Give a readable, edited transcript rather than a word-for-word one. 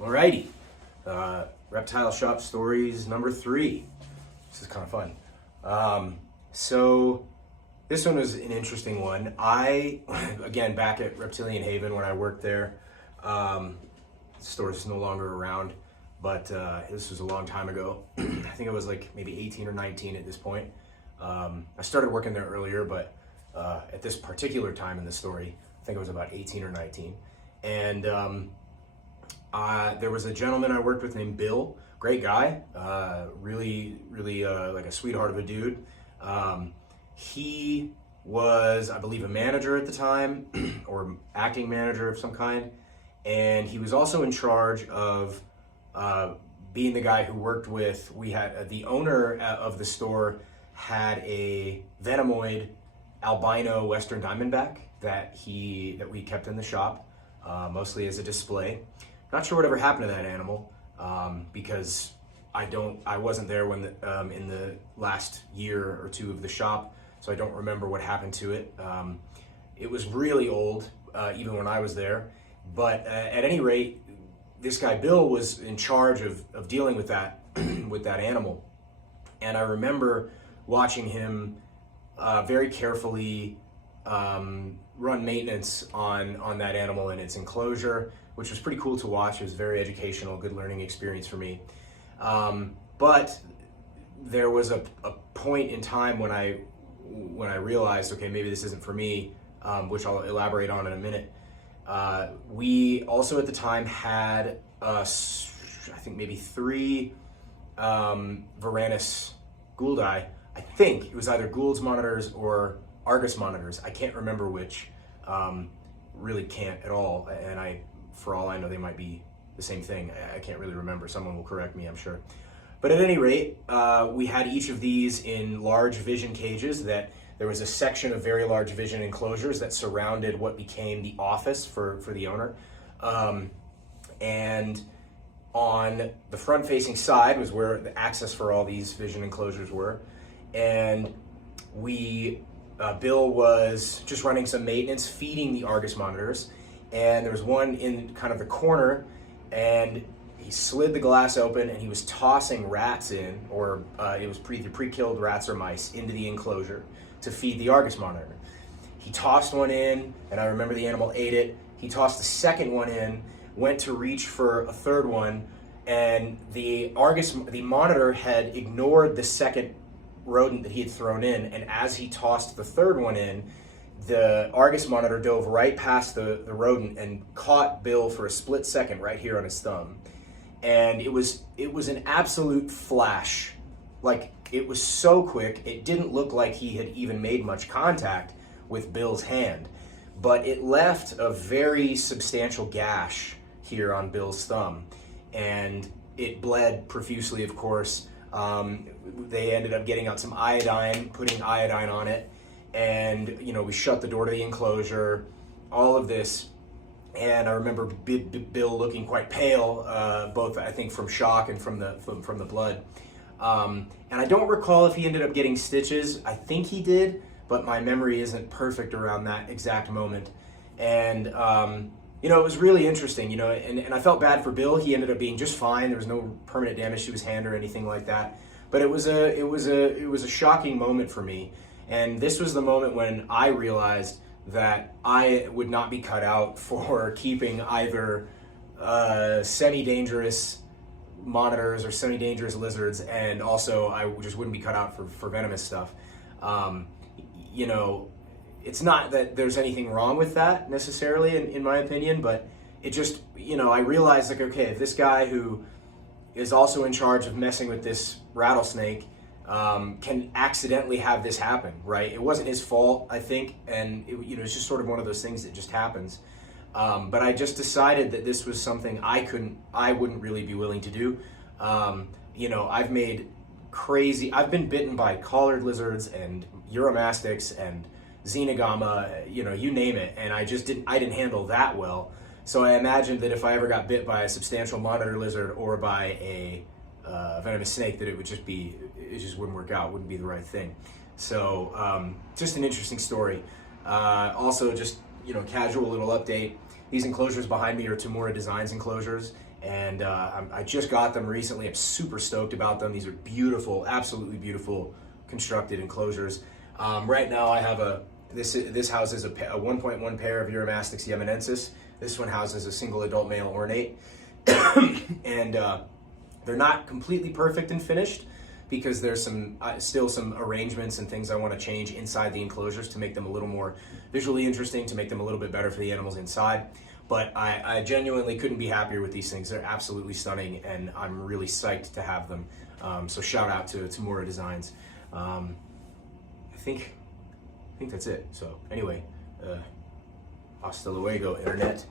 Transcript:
Alrighty, reptile shop stories number 3. This is kind of fun. So this one was an interesting one. Again, back at Reptilian Haven when I worked there, the store is no longer around, but this was a long time ago. I think I was like maybe 18 or 19 at this point. I started working there earlier, but at this particular time in the story, I think I was about 18 or 19. And there was a gentleman I worked with named Bill, great guy, really like a sweetheart of a dude. He was, I believe, a manager at the time, or acting manager of some kind, and he was also in charge of being the guy who worked with, we had, the owner of the store had a Venomoid albino Western Diamondback that we kept in the shop, mostly as a display. Not sure whatever happened to that animal, because I wasn't there when in the last year or two of the shop, so I don't remember what happened to it. It was really old, even when I was there. But at any rate, this guy Bill was in charge of dealing with that with that animal, and I remember watching him very carefully run maintenance on that animal in its enclosure, which was pretty cool to watch. It was very educational, good learning experience for me. But there was a point in time when I realized, okay, maybe this isn't for me, which I'll elaborate on in a minute. We also at the time had, I think maybe 3 Varanus Gouldi. I think it was either Gould's monitors or Argus monitors. I can't remember which. Really can't at all. And for all I know, they might be the same thing. I can't really remember. Someone will correct me, I'm sure. But at any rate, we had each of these in large vision cages. That there was a section of very large vision enclosures that surrounded what became the office for the owner. And on the front-facing side was where the access for all these vision enclosures were. And Bill was just running some maintenance, feeding the Argus monitors. And there was one in kind of the corner, and he slid the glass open and he was tossing rats in, or it was either pre-killed rats or mice, into the enclosure to feed the Argus monitor. He tossed one in, and I remember the animal ate it. He tossed the second one in, went to reach for a third one, and the monitor had ignored the second rodent that he had thrown in, and as he tossed the third one in, the Argus monitor dove right past the rodent and caught Bill for a split second right here on his thumb. And it was an absolute flash. Like, it was so quick, it didn't look like he had even made much contact with Bill's hand. But it left a very substantial gash here on Bill's thumb. And it bled profusely, of course. They ended up getting out some iodine, putting iodine on it. And, we shut the door to the enclosure, all of this. And I remember Bill looking quite pale, both I think from shock and from the blood. And I don't recall if he ended up getting stitches. I think he did, but my memory isn't perfect around that exact moment. And it was really interesting, and I felt bad for Bill. He ended up being just fine. There was no permanent damage to his hand or anything like that. But it was a shocking moment for me. And this was the moment when I realized that I would not be cut out for keeping either semi-dangerous monitors or semi-dangerous lizards, and also I just wouldn't be cut out for venomous stuff. It's not that there's anything wrong with that necessarily, in my opinion, but it just, I realized, like, okay, if this guy who is also in charge of messing with this rattlesnake can accidentally have this happen, right? It wasn't his fault, I think, and it's just sort of one of those things that just happens. But I just decided that this was something I wouldn't really be willing to do. I've been bitten by collared lizards and Uromastyx and Xenagama, you name it, and I didn't handle that well. So I imagined that if I ever got bit by a substantial monitor lizard or by a venomous snake, that it just wouldn't work out, wouldn't be the right thing. So just an interesting story. Also, just casual little update. These enclosures behind me are Tamura Designs enclosures, and I just got them recently. I'm super stoked about them. These are beautiful, absolutely beautiful constructed enclosures. Right now I have this houses a 1.1 pair of Uromastyx yemenensis. This one houses a single adult male ornate. And they're not completely perfect and finished because there's still some arrangements and things I want to change inside the enclosures to make them a little more visually interesting, to make them a little bit better for the animals inside. But I genuinely couldn't be happier with these things. They're absolutely stunning, and I'm really psyched to have them. So shout out to Tamura Designs. I think that's it. So anyway, hasta luego, internet.